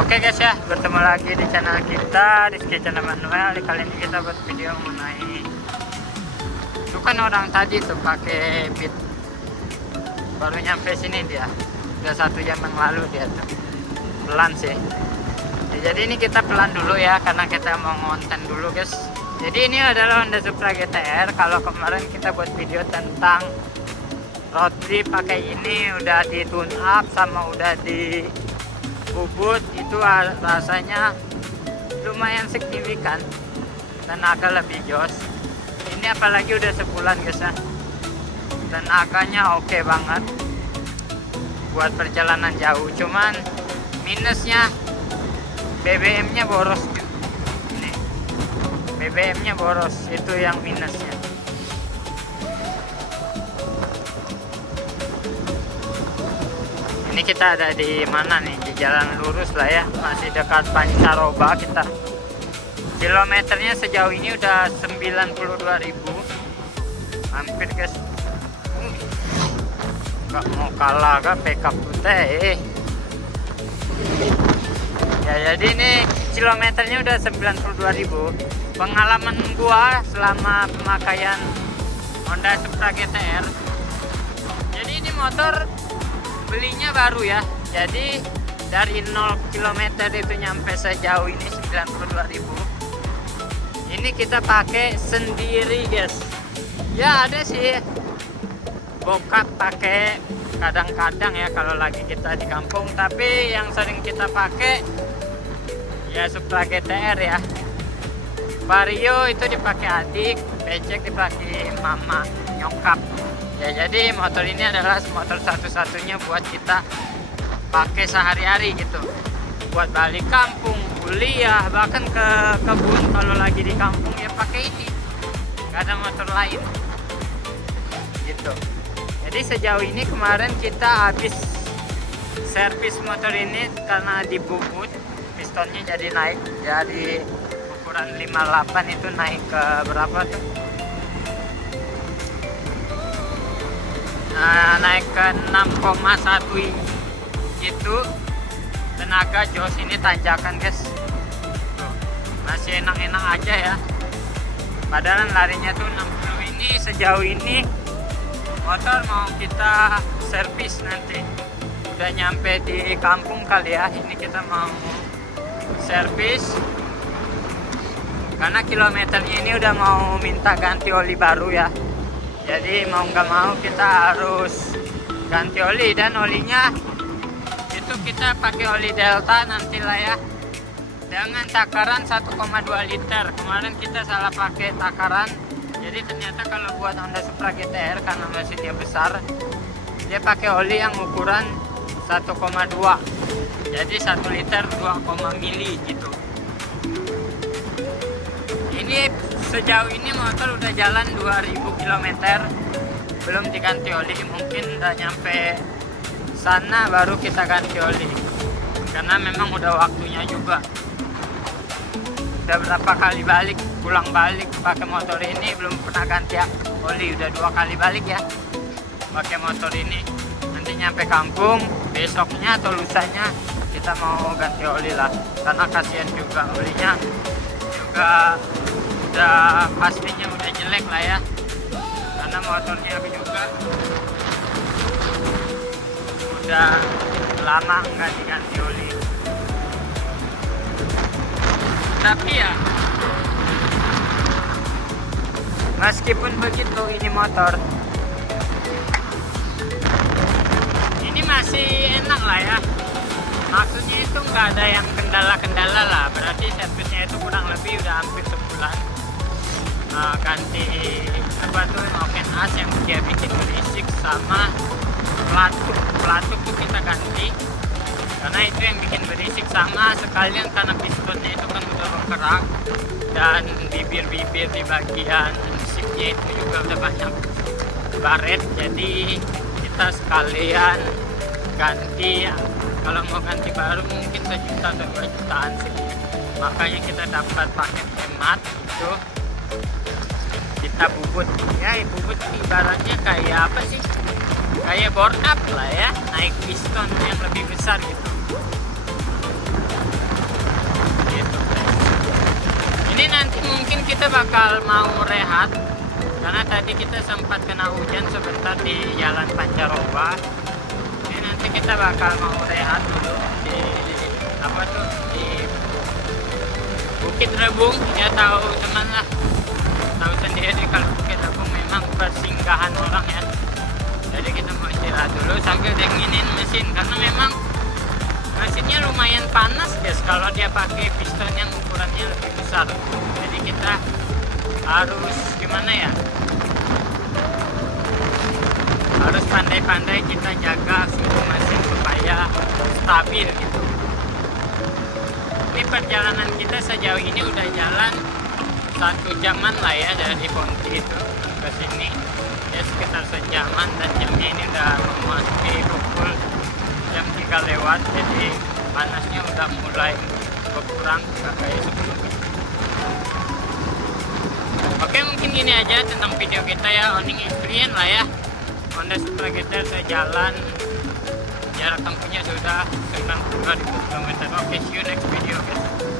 Oke guys ya, bertemu lagi di channel kita, Rizky Channel Manuel. Kali ini kita buat video mengenai itu kan orang tadi tuh pakai Beat, baru nyampe sini dia, udah 1 jam yang lalu dia tuh, pelan sih. Ya, jadi ini kita pelan dulu ya, karena kita mau ngonten dulu guys. Jadi ini adalah Honda Supra GTR. Kalau kemarin kita buat video tentang road trip pakai ini, udah di tune up sama udah di bubut, itu rasanya lumayan signifikan dan agak lebih jos. Ini apalagi udah sebulan guys ya, dan agaknya oke banget buat perjalanan jauh. Cuman minusnya BBM nya boros. Ini BBM nya boros, itu yang minusnya. Ini kita ada di mana nih? Di jalan lurus lah ya, masih dekat Pancaroba kita. Kilometernya sejauh ini udah 92.000, hampir guys. Gak mau kalah gak pickup teh. Ya jadi ini kilometernya udah 92.000. Pengalaman gua selama pemakaian Honda Supra GTR, jadi ini motor belinya baru ya, jadi dari 0 km itu nyampe sejauh ini 92.000. Ini kita pakai sendiri guys ya. Ada sih bokap pakai kadang-kadang ya kalau lagi kita di kampung, tapi yang sering kita pakai ya Supra GTR ya. Vario itu dipakai adik, becek dipakai mama nyokap. Ya jadi motor ini adalah motor satu-satunya buat kita pakai sehari-hari gitu. Buat balik kampung, kuliah, bahkan ke kebun kalau lagi di kampung ya pakai ini. Gak ada motor lain. Gitu. Jadi sejauh ini kemarin kita habis servis motor ini karena dibubut, pistonnya jadi naik dari ukuran 58 itu naik ke berapa tuh? Naik ke 6,1 itu. Tenaga jos ini tanjakan guys. Tuh, masih enak-enak aja ya, padahal larinya tuh 60. Ini sejauh ini motor mau kita servis nanti, udah nyampe di kampung kali ya. Ini kita mau servis karena kilometernya ini udah mau minta ganti oli baru ya. Jadi mau nggak mau kita harus ganti oli, dan olinya itu kita pakai oli Delta nantilah ya, dengan takaran 1,2 liter. Kemarin kita salah pakai takaran, jadi ternyata kalau buat Honda Supra GTR karena mesinnya besar, dia pakai oli yang ukuran 1,2, jadi 1 liter 2, mili gitu. Ini sejauh ini motor udah jalan 2000 km, belum diganti oli. Mungkin udah nyampe sana baru kita ganti oli, karena memang udah waktunya juga. Udah berapa kali balik, pulang balik pakai motor ini, belum pernah ganti oli. Udah 2 kali balik ya pakai motor ini. Nanti nyampe kampung besoknya atau lusanya kita mau ganti oli lah, karena kasihan juga olinya juga udah pastinya udah jelek lah ya, karena motornya juga udah lama nggak diganti oli. Tapi ya meskipun begitu, ini motor ini masih enak lah ya. Maksudnya itu nggak ada yang kendala-kendala lah, berarti servisnya itu kurang lebih udah hampir sebulan. Ganti apa tuh, noken as yang dia bikin berisik, sama pelatuk tuh kita ganti karena itu yang bikin berisik, sama sekalian karena pistonnya itu kan udah bergerak, dan bibir-bibir di bagian seatnya itu juga udah banyak baret. Jadi kita sekalian ganti. Kalau mau ganti baru mungkin 1 juta atau 2 jutaan sih, makanya kita dapat paket hemat itu. Kita bubut ya, bubut ibaratnya kayak apa sih, kayak board up lah ya, naik piston yang lebih besar gitu. Jadi nanti mungkin kita bakal mau rehat karena tadi kita sempat kena hujan sebentar di Jalan Pancaroba. Jadi nanti kita bakal mau rehat dulu di apa tuh di Bukit Rebung. Ya tahu teman lah, tahu sendiri kalau Bukit Rebung memang persinggahan orang ya. Jadi kita mau istirahat dulu sambil dinginin mesin karena memang mesinnya lumayan panas guys kalau dia pakai piston yang ukurannya lebih besar. Jadi kita harus gimana ya, harus pandai-pandai kita jaga suhu mesin supaya stabil gitu. Ini perjalanan kita sejauh ini udah jalan 1 jaman lah ya dari Ponti itu ke sini ya, sekitar sejaman, dan jamnya ini udah memasuki pukul jam 3 lewat, jadi panasnya udah mulai berkurang gak kayak sebelumnya. Oke, mungkin gini aja tentang video kita ya, owning experience lah ya. Honda Supra GT sejalan, jarak tempuhnya sudah 92.000 km. Oke, see you next video guys.